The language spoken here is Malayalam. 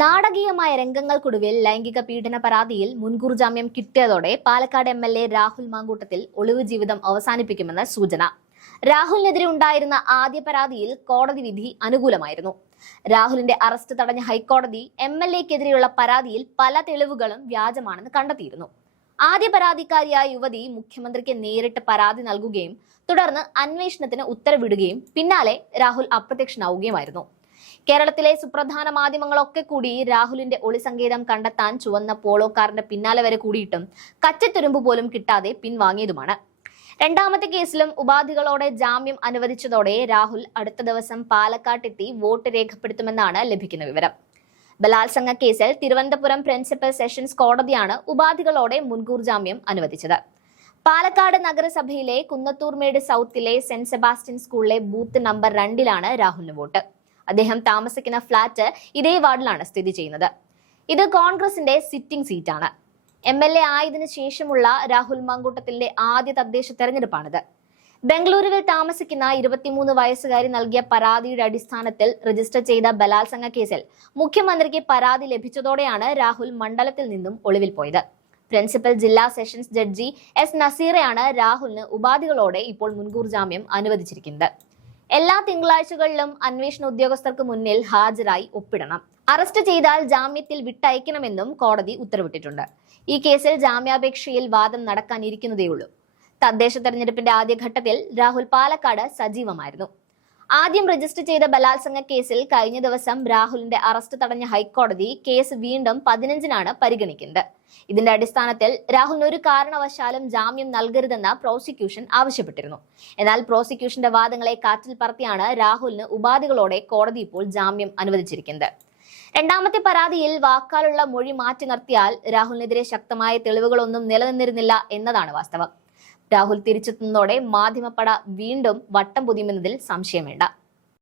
നാടകീയമായ രംഗങ്ങൾക്കൊടുവിൽ ലൈംഗിക പീഡന പരാതിയിൽ മുൻകൂർ ജാമ്യം കിട്ടിയതോടെ പാലക്കാട് എംഎൽഎ രാഹുൽ മാങ്കൂട്ടത്തിൽ ഒളിവ് ജീവിതം അവസാനിപ്പിക്കുമെന്ന് സൂചന. രാഹുലിനെതിരെ ഉണ്ടായിരുന്ന ആദ്യ പരാതിയിൽ കോടതി വിധി അനുകൂലമായിരുന്നു. രാഹുലിന്റെ അറസ്റ്റ് തടഞ്ഞ ഹൈക്കോടതി എംഎൽഎക്കെതിരെയുള്ള പരാതിയിൽ പല തെളിവുകളും വ്യാജമാണെന്ന് കണ്ടെത്തിയിരുന്നു. ആദ്യ പരാതിക്കാരിയായ യുവതി മുഖ്യമന്ത്രിക്ക് നേരിട്ട് പരാതി നൽകുകയും തുടർന്ന് അന്വേഷണത്തിന് ഉത്തരവിടുകയും പിന്നാലെ രാഹുൽ അപ്രത്യക്ഷനാവുകയുമായിരുന്നു. കേരളത്തിലെ സുപ്രധാന മാധ്യമങ്ങളൊക്കെ കൂടി രാഹുലിന്റെ ഒളിസങ്കേതം കണ്ടെത്താൻ ചുവന്ന പോളോ കാറിന്റെ പിന്നാലെ വരെ കൂടിയിട്ടും കച്ചത്തുരുമ്പ് പോലും കിട്ടാതെ പിൻവാങ്ങിയതുമാണ്. രണ്ടാമത്തെ കേസിലും ഉപാധികളോടെ ജാമ്യം അനുവദിച്ചതോടെ രാഹുൽ അടുത്ത ദിവസം പാലക്കാട്ടെത്തി വോട്ട് രേഖപ്പെടുത്തുമെന്നാണ് ലഭിക്കുന്ന വിവരം. ബലാത്സംഗ കേസിൽ തിരുവനന്തപുരം പ്രിൻസിപ്പൽ സെഷൻസ് കോടതിയാണ് ഉപാധികളോടെ മുൻകൂർ ജാമ്യം അനുവദിച്ചത്. പാലക്കാട് നഗരസഭയിലെ കുന്നത്തൂർമേട് സൗത്തിലെ സെന്റ് സെബാസ്റ്റ്യൻ സ്കൂളിലെ ബൂത്ത് നമ്പർ 2-ലാണ് രാഹുലിന് വോട്ട്. അദ്ദേഹം താമസിക്കുന്ന ഫ്ളാറ്റ് ഇതേ വാർഡിലാണ് സ്ഥിതി ചെയ്യുന്നത്. ഇത് കോൺഗ്രസിന്റെ സിറ്റിംഗ് സീറ്റാണ്. എംഎൽഎ ആയതിനു ശേഷമുള്ള രാഹുൽ മാങ്കൂട്ടത്തിന്റെ ആദ്യ തദ്ദേശ തെരഞ്ഞെടുപ്പാണിത്. ബംഗളൂരുവിൽ താമസിക്കുന്ന 23 വയസ്സുകാരി നൽകിയ പരാതിയുടെ അടിസ്ഥാനത്തിൽ രജിസ്റ്റർ ചെയ്ത ബലാത്സംഗ കേസിൽ മുഖ്യമന്ത്രിക്ക് പരാതി ലഭിച്ചതോടെയാണ് രാഹുൽ മണ്ഡലത്തിൽ നിന്നും ഒളിവിൽ പോയത്. പ്രിൻസിപ്പൽ ജില്ലാ സെഷൻസ് ജഡ്ജി എസ് നസീറയാണ് രാഹുലിന് ഉപാധികളോടെ ഇപ്പോൾ മുൻകൂർ ജാമ്യം അനുവദിച്ചിരിക്കുന്നത്. എല്ലാ തിങ്കളാഴ്ചകളിലും അന്വേഷണ ഉദ്യോഗസ്ഥർക്ക് മുന്നിൽ ഹാജരായി ഒപ്പിടണം. അറസ്റ്റ് ചെയ്താൽ ജാമ്യത്തിൽ വിട്ടയക്കണമെന്നും കോടതി ഉത്തരവിട്ടിട്ടുണ്ട്. ഈ കേസിൽ ജാമ്യാപേക്ഷയിൽ വാദം നടക്കാനിരിക്കുന്നതേയുള്ളൂ. തദ്ദേശ തെരഞ്ഞെടുപ്പിന്റെ ആദ്യഘട്ടത്തിൽ രാഹുൽ പാലക്കാട് സജീവമായിരുന്നു. ആദ്യം രജിസ്റ്റർ ചെയ്ത ബലാത്സംഗ കേസിൽ കഴിഞ്ഞ ദിവസം രാഹുലിന്റെ അറസ്റ്റ് തടഞ്ഞ ഹൈക്കോടതി കേസ് വീണ്ടും 15-നാണ് പരിഗണിക്കുന്നത്. ഇതിന്റെ അടിസ്ഥാനത്തിൽ രാഹുലിന് ഒരു കാരണവശാലും ജാമ്യം നൽകരുതെന്ന് പ്രോസിക്യൂഷൻ ആവശ്യപ്പെട്ടിരുന്നു. എന്നാൽ പ്രോസിക്യൂഷന്റെ വാദങ്ങളെ കാറ്റിൽ പറത്തിയാണ് രാഹുലിന് ഉപാധികളോടെ കോടതി ഇപ്പോൾ ജാമ്യം അനുവദിച്ചിരിക്കുന്നത്. രണ്ടാമത്തെ പരാതിയിൽ വാക്കാലുള്ള മൊഴി മാറ്റി നിർത്തിയാൽ രാഹുലിനെതിരെ ശക്തമായ തെളിവുകളൊന്നും നിലനിന്നിരുന്നില്ല എന്നതാണ് വാസ്തവം. രാഹുൽ തിരിച്ചെത്തുന്നതോടെ മാധ്യമപ്പട വീണ്ടും വട്ടം പൊതിയുമെന്നതിൽ സംശയം വേണ്ട.